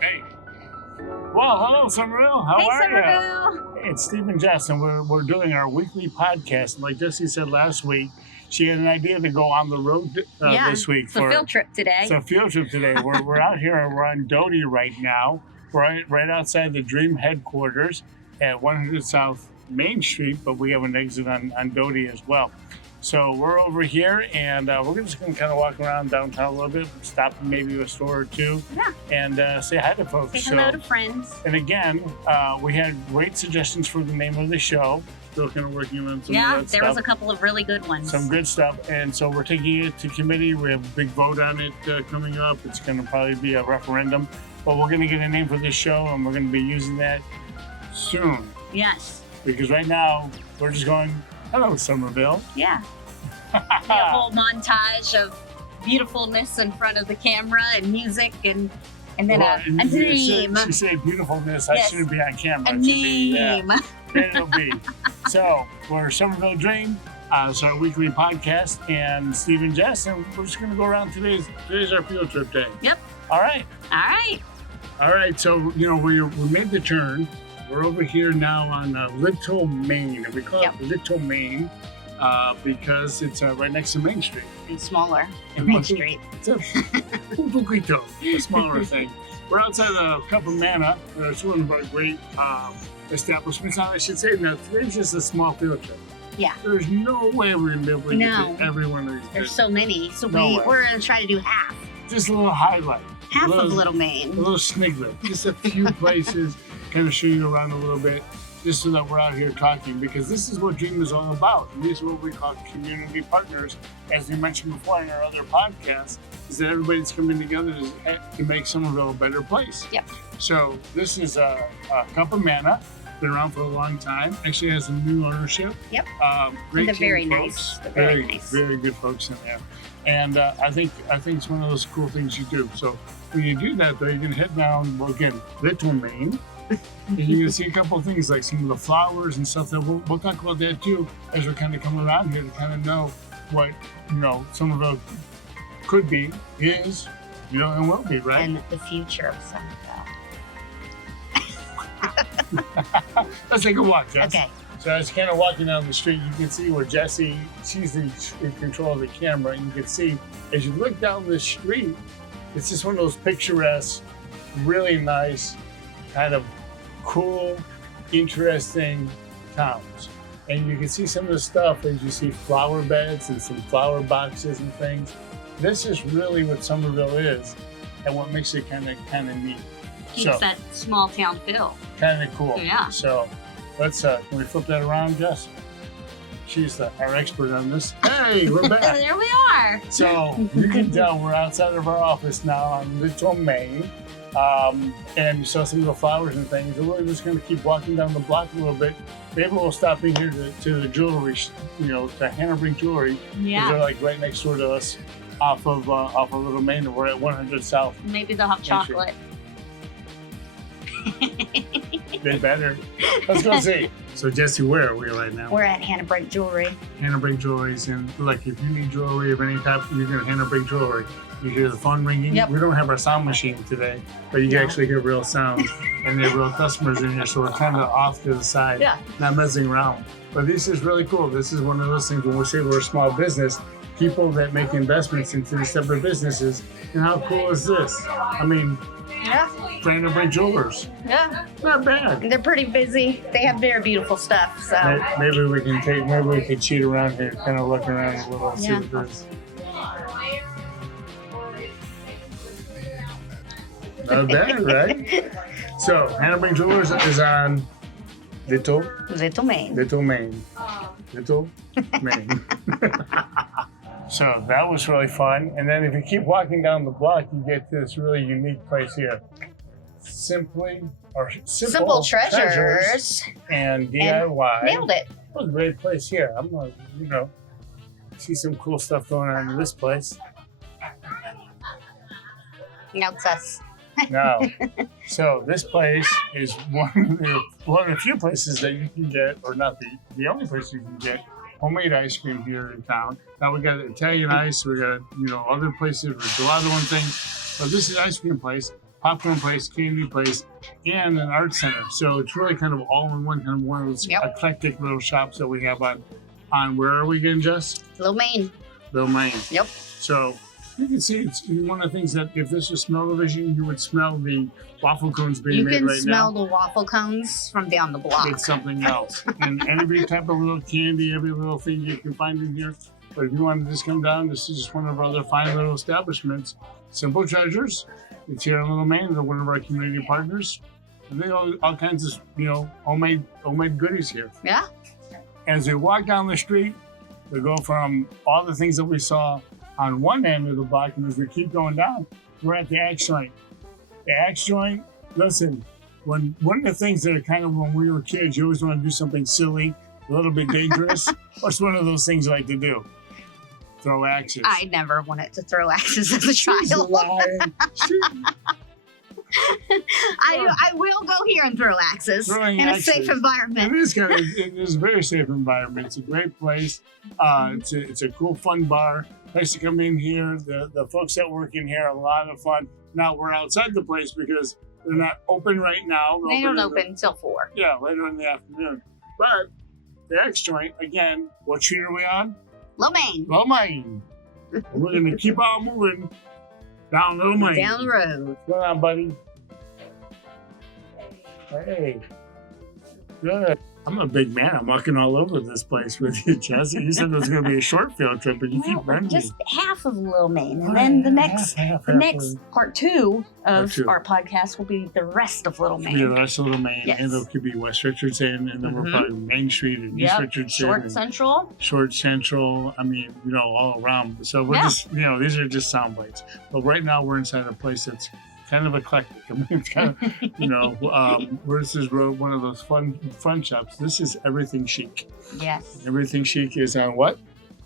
Hey. Well, hello, Summerville. How are Summerville. you? Hey, it's Steve and Jess, and we're doing our weekly podcast. Like Jessie said last week, she had an idea to go on the road this week. It's a field trip today. It's a field trip today. We're out here and we're on Doty right now. We're right outside the Dream headquarters at 100 South Main Street, but we have an exit on Doty as well. So we're over here, and we're just going to kind of walk around downtown a little bit, stop in maybe a store or two, and say hi to folks. Say hello to friends. And again, we had great suggestions for the name of the show. Still kind of working on some of that stuff. Yeah, there was a couple of really good ones. Some good stuff, and so we're taking it to committee. We have a big vote on it coming up. It's going to probably be a referendum, but we're going to get a name for this show, and we're going to be using that soon. Yes. Because right now, we're just going, hello, Summerville. Yeah. A whole montage of beautifulfulness in front of the camera and music and then a name. She said beautifulness. I shouldn't be on camera. A name. There it'll be. So, we're Summerville Dream. It's our weekly podcast, and Steve and Jess, and we're just going to go around today's our field trip day. Yep. All right. All right. So, we made the turn. We're over here now on Little Main, and we call it Little Main. Because it's right next to Main Street. And smaller than Main Street. It's a poquito, a smaller thing. We're outside of Cupamana. It's one of our great establishments. I should say that today's just a small field trip. Yeah. There's no way we're going to be able to get to every one of these. There's so many. So we're going to try to do half. Just a little highlight. Half of Little Main. A little sniglet. Just a few places, kind of show you around a little bit. Just so that we're out here talking, because this is what Dream is all about. And these are what we call community partners, as we mentioned before in our other podcasts, is that everybody's coming together to make Summerville a better place. Yep. So this is a Cupamana, been around for a long time. Actually has some new ownership. Yep. Great they're very folks. nice. They're very nice. Very good folks in there. And I think it's one of those cool things you do. So when you do that, though, you can head down, well, again, Little Main. And you can see a couple of things like some of the flowers and stuff that we'll talk about that too as we're kind of coming around here to kind of know what Summerville could be, is, and will be, right? And the future of Summerville. Let's take a walk, Jess. Okay. So as kind of walking down the street, you can see where Jessie, she's in control of the camera, and you can see as you look down the street, it's just one of those picturesque, really nice, kind of cool, interesting towns. And you can see some of the stuff as you see flower beds and some flower boxes and things. This is really what Summerville is and what makes it kind of neat. Keeps that small town feel. Kind of cool. Yeah. So let's, can we flip that around, Jess? She's our expert on this. Hey, we're back. There we are. So you can tell we're outside of our office now on Little Main. And you saw some of the flowers and things. And we're just going to keep walking down the block a little bit. Maybe we'll stop in here to the jewelry, to Hannah Brink Jewelry. Yeah. They're like right next door to us off of Little Main. And we're at 100 South. Maybe they'll have chocolate. They better. Let's go see. So Jessie, where are we right now? We're at Hannah Brink Jewelry. Hannah Brink Jewelry's, and like if you need jewelry of any type, you're going to Hannah Brink Jewelry. You hear the phone ringing. Yep. We don't have our sound machine today, but you can actually hear real sounds, and there are real customers in here, so we're kind of off to the side, not messing around. But this is really cool. This is one of those things when we say we're a small business, people that make investments into these separate businesses, and how cool is this? I mean, Hannah Brink Jewelers. Yeah. Not bad. They're pretty busy. They have very beautiful stuff. So maybe we can cheat around here, kind of look around a little, see what it is. Not bad, right? So, Hannah Brink Jewelers is on Little Main. Little Main. So, that was really fun. And then if you keep walking down the block, you get to this really unique place here. Simple Treasures and DIY. And nailed it. That was a great place here. I'm going to, see some cool stuff going on in this place. Now it's us. Now, so this place is one of the few places that you can get, or not the only place you can get homemade ice cream here in town. Now we got Italian ice, we got other places with gelato and things, but this is an ice cream place popcorn place, candy place, and an art center. So it's really kind of all in one, kind of one of those eclectic little shops that we have on where are we again, Jess? Little Maine. Little Maine. Yep. So you can see it's one of the things that if this was smell-o-vision, you would smell the waffle cones being made right now. You can smell the waffle cones from down the block. It's something else. And every type of little candy, every little thing you can find in here. But if you want to just come down, this is just one of our other fine little establishments. Simple Treasures. It's here in Little Maine. They're one of our community partners. And they all kinds of, homemade goodies here. Yeah. As we walk down the street, we go from all the things that we saw on one end of the block, and as we keep going down, we're at the axe joint. The axe joint, listen, one of the things that are kind of when we were kids, you always want to do something silly, a little bit dangerous. What's one of those things you like to do? Throw axes. I never wanted to throw axes as a child. I will go here and throw axes in a safe environment. It is a very safe environment. It's a great place. It's a cool, fun bar. Nice to come in here. The folks that work in here are a lot of fun. Now we're outside the place because they're not open right now. They don't open until 4. Yeah, later in the afternoon. But the X joint, again, what street are we on? Little Maine. Little Maine. We're going to keep on moving down Little Maine. Down the road. What's going on, buddy? Hey. Good. I'm a big man. I'm walking all over this place with you, Jesse. You said it was going to be a short field trip, but you keep running. Just half of Little Maine. And then the next part 2 of our podcast will be the rest of Little Maine. Yeah, the rest of Little Maine. Yes. And it could be West Richardson, and then we're probably Main Street and East Richardson. Short Central. Short Central. I mean, all around. So we're just, these are just sound bites. But right now we're inside a place that's kind of eclectic. I mean, it's kind of, where's this road? One of those fun shops. This is Everything Chic. Yes. Everything Chic is on what?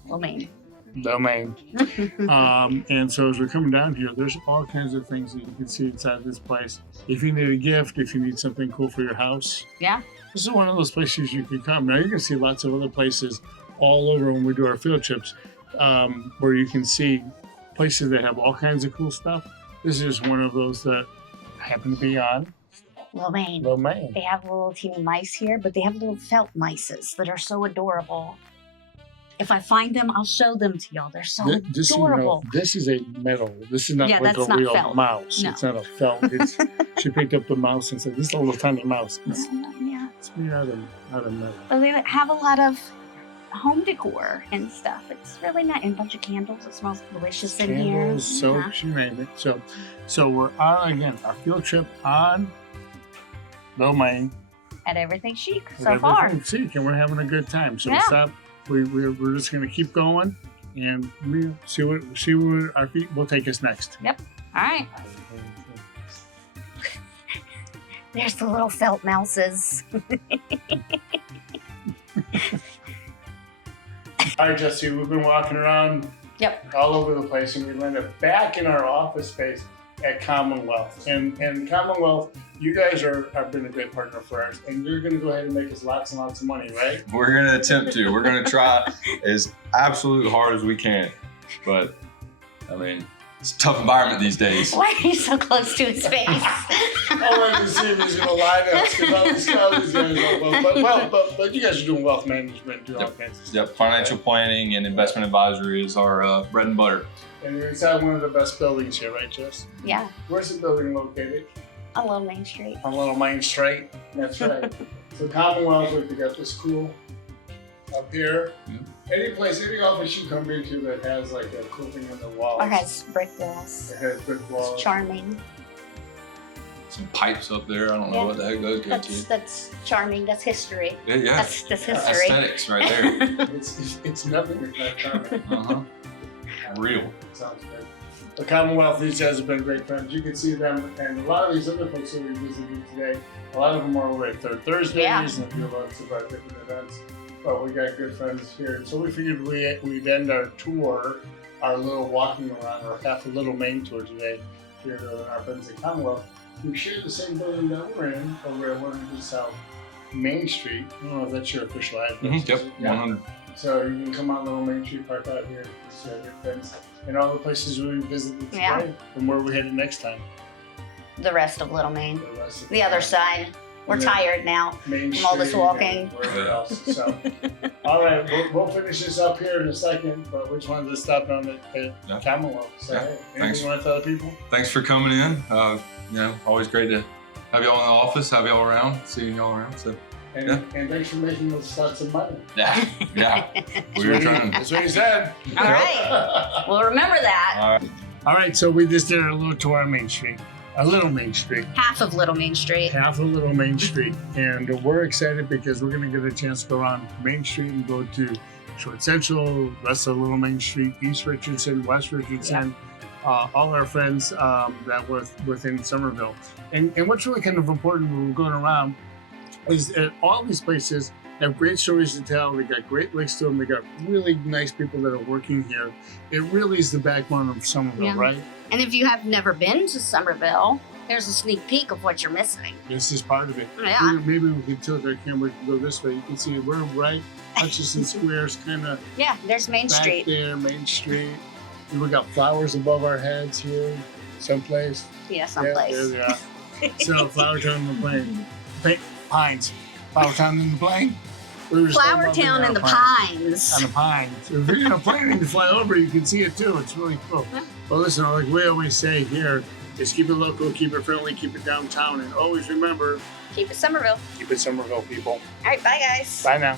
Little Maine. Little Maine. And so as we're coming down here, there's all kinds of things that you can see inside this place. If you need a gift, if you need something cool for your house. Yeah. This is one of those places you can come. Now you can see lots of other places all over when we do our field trips, where you can see places that have all kinds of cool stuff. This is one of those that happen to be on Little Maine. Little Maine. They have little teeny mice here, but they have little felt mices that are so adorable. If I find them, I'll show them to y'all. They're so adorable. This is a metal. This is not like a real felt. Mouse. No. It's not a felt. She picked up the mouse and said, "This is a little tiny mouse." It's made out of metal. But they have a lot of home decor and stuff. It's really nice. And a bunch of candles. It smells delicious in here. Candles, soap, you name it. So we're on again our field trip on Little Maine. At Everything Chic so far. Everything Chic, and we're having a good time. So stop. We're just going to keep going, and we see where our feet will take us next. Yep. All right. There's the little felt mouses. All right, Jesse, we've been walking around all over the place, and we landed back in our office space at Commonwealth. And Commonwealth, you guys have been a great partner for us, and you're going to go ahead and make us lots and lots of money, right? We're going to attempt to. We're going to try as absolutely hard as we can. But, I mean, it's a tough environment these days. Why are you so close to his face? I wanted to see if he's going to lie to us, because all these guys are but you guys are doing wealth management, doing all kinds of stuff. Yep, financial planning and investment advisory is our bread and butter. And you're inside one of the best buildings here, right, Jess? Yeah. Where's the building located? On Little Main Street. On Little Main Street. That's right. So Commonwealth, we got this cool up here. Any office you come into that has like a cool thing on the walls. Or has brick walls. It has brick walls. It's charming. Some pipes up there. I don't know what the heck those go to. That's charming. That's history. Yeah. That's history. Aesthetics right there. it's nothing if not charming. Real. Sounds good. The Commonwealth, these guys have been great friends. You can see them, and a lot of these other folks that we visited today, a lot of them are over at Thursdays and do lots of our different events. But we got good friends here. So we figured we'd end our tour, our little walking around, or half a Little Maine tour today here to our friends at Commonwealth. We share the same building that we're in, over at 100 South Main Street. I don't know if that's your official address. Yep, 100. So you can come on Little Main Street, park out here, see our good friends, and all the places we visited today, and where we're headed next time. the rest of Little Maine. The rest of The other side. We're Yeah. tired now. Main from all this Street walking. and wherever else. So, all right, we'll finish this up here in a second, but which one's to stop on at Commonwealth? So, Yeah. hey, Thanks. anything you want to tell the people? Thanks for coming in. Always great to have y'all in the office, have y'all around, seeing y'all around. So And thanks for making us lots of money. yeah. We were trying. That's what he said. All right. Well, remember that. All right. All right, so we just did a little tour on Main Street. A Little Main Street. Half of Little Main Street. Half of Little Main Street. And we're excited because we're going to get a chance to go around Main Street and go to Short Central, rest of Little Main Street, East Richardson, West Richardson, all our friends that were within Summerville. And what's really kind of important when we're going around is that all these places have great stories to tell. They got great links to them. They got really nice people that are working here. It really is the backbone of Summerville, right? And if you have never been to Summerville, there's a sneak peek of what you're missing. This is part of it. Yeah. Maybe we can tilt our camera to go this way. You can see we're right. Hutchinson Square's kind of Yeah, there's Main back Street. there, Main Street. We got flowers above our heads here, someplace. Yeah, someplace. Yeah, there they are. So, Flower Town in the Plain. Pines. Flower Town in the Plain. We were Flower still Town loving and the our Pines. On the Pines. If you're in a plane and you fly over, you can see it too. It's really cool. Yeah. Well, listen, like we always say here, is keep it local, keep it friendly, keep it downtown, and always remember, Keep it Summerville. keep it Summerville, people. All right, bye guys. Bye now.